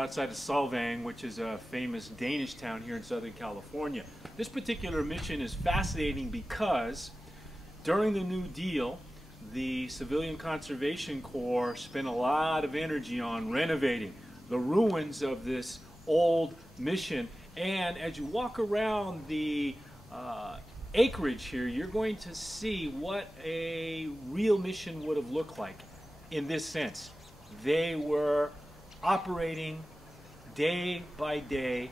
outside of Solvang, which is a famous Danish town here in Southern California. This particular mission is fascinating because during the New Deal, the Civilian Conservation Corps spent a lot of energy on renovating the ruins of this old mission. And as you walk around the acreage here, you're going to see what a real mission would have looked like in this sense. They were operating day by day,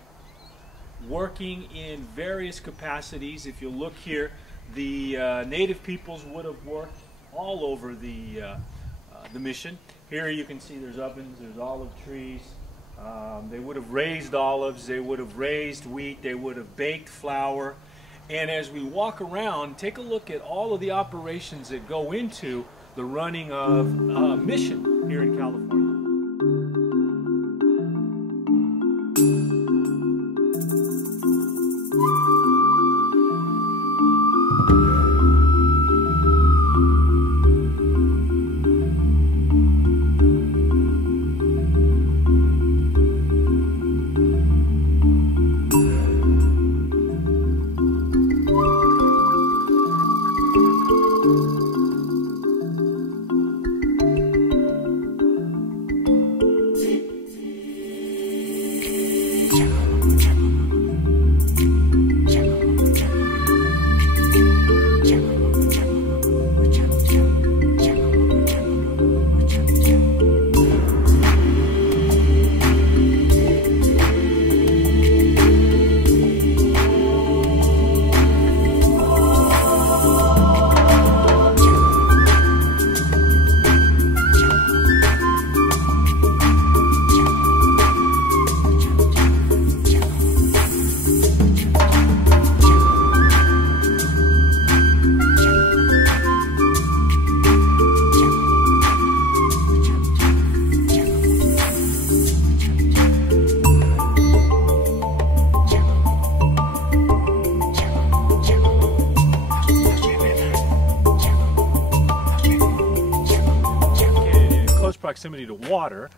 working in various capacities. If you look here, the native peoples would have worked all over the mission. Here you can see there's ovens, there's olive trees. They would have raised olives, they would have raised wheat, they would have baked flour. And as we walk around, take a look at all of the operations that go into the running of a mission here in California. Proximity to water,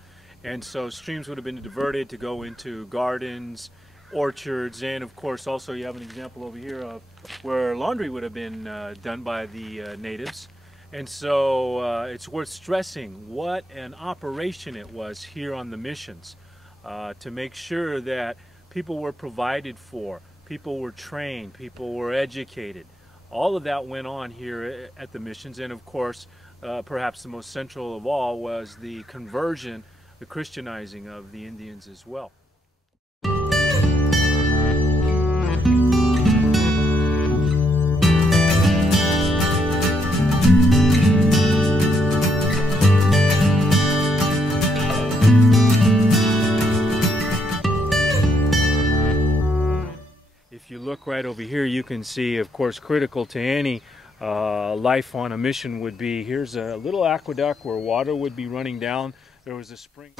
and so streams would have been diverted to go into gardens, orchards, and of course also you have an example over here of where laundry would have been done by the natives. And so it's worth stressing what an operation it was here on the missions to make sure that people were provided for, people were trained, people were educated. All of that went on here at the missions, and of course perhaps the most central of all was the conversion, the Christianizing of the Indians as well. If you look right over here, you can see, of course, critical to any life on a mission would be, here's a little aqueduct where water would be running down. There was a spring.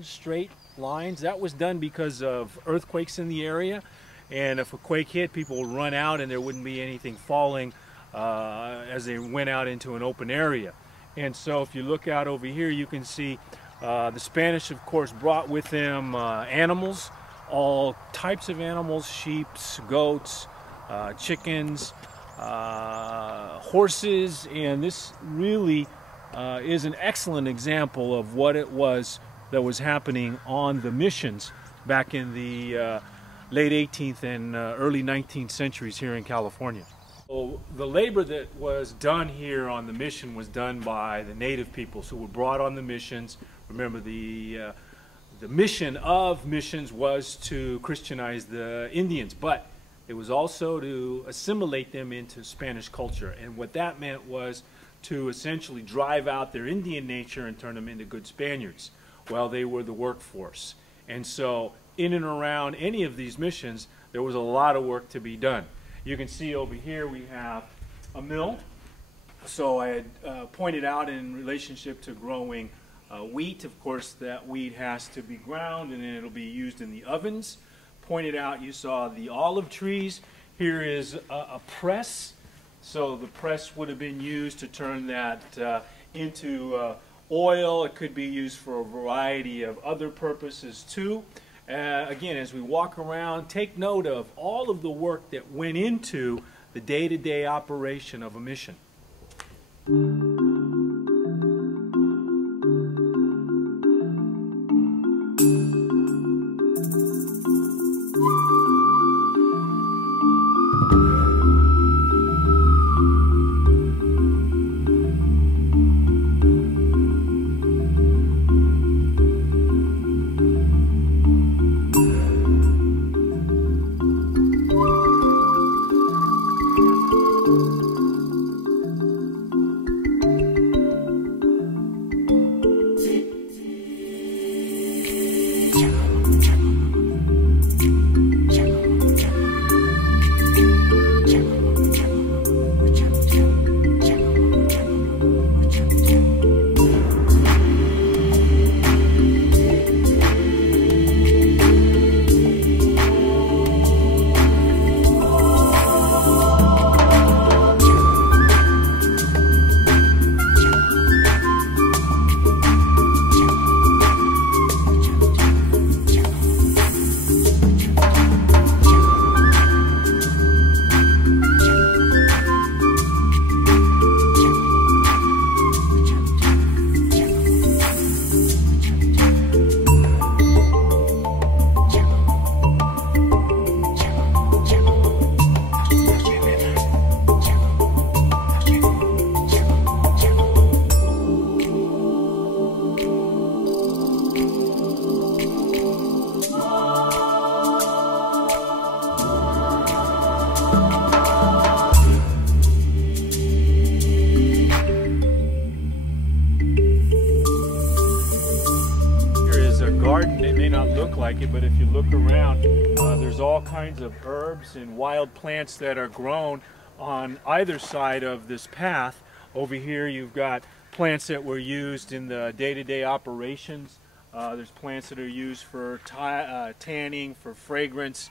Straight lines. That was done because of earthquakes in the area, and if a quake hit, people would run out and there wouldn't be anything falling as they went out into an open area. And so if you look out over here, you can see the Spanish, of course, brought with them animals, all types of animals, sheep, goats, chickens, horses, and this really is an excellent example of what it was that was happening on the missions back in the late 18th and early 19th centuries here in California. So the labor that was done here on the mission was done by the native peoples who were brought on the missions. Remember, the mission of missions was to Christianize the Indians, but It was also to assimilate them into Spanish culture. And what that meant was to essentially drive out their Indian nature and turn them into good Spaniards. Well, they were the workforce. And so in and around any of these missions, there was a lot of work to be done. You can see over here we have a mill. So I had pointed out in relationship to growing wheat, of course, that wheat has to be ground and then it'll be used in the ovens. Pointed out, you saw the olive trees. Here is a press. So the press would have been used to turn that into oil. It could be used for a variety of other purposes too. Again, as we walk around, take note of all of the work that went into the day-to-day operation of a mission. It may not look like it, but if you look around, there's all kinds of herbs and wild plants that are grown on either side of this path. Over here you've got plants that were used in the day-to-day operations. There's plants that are used for tanning, for fragrance.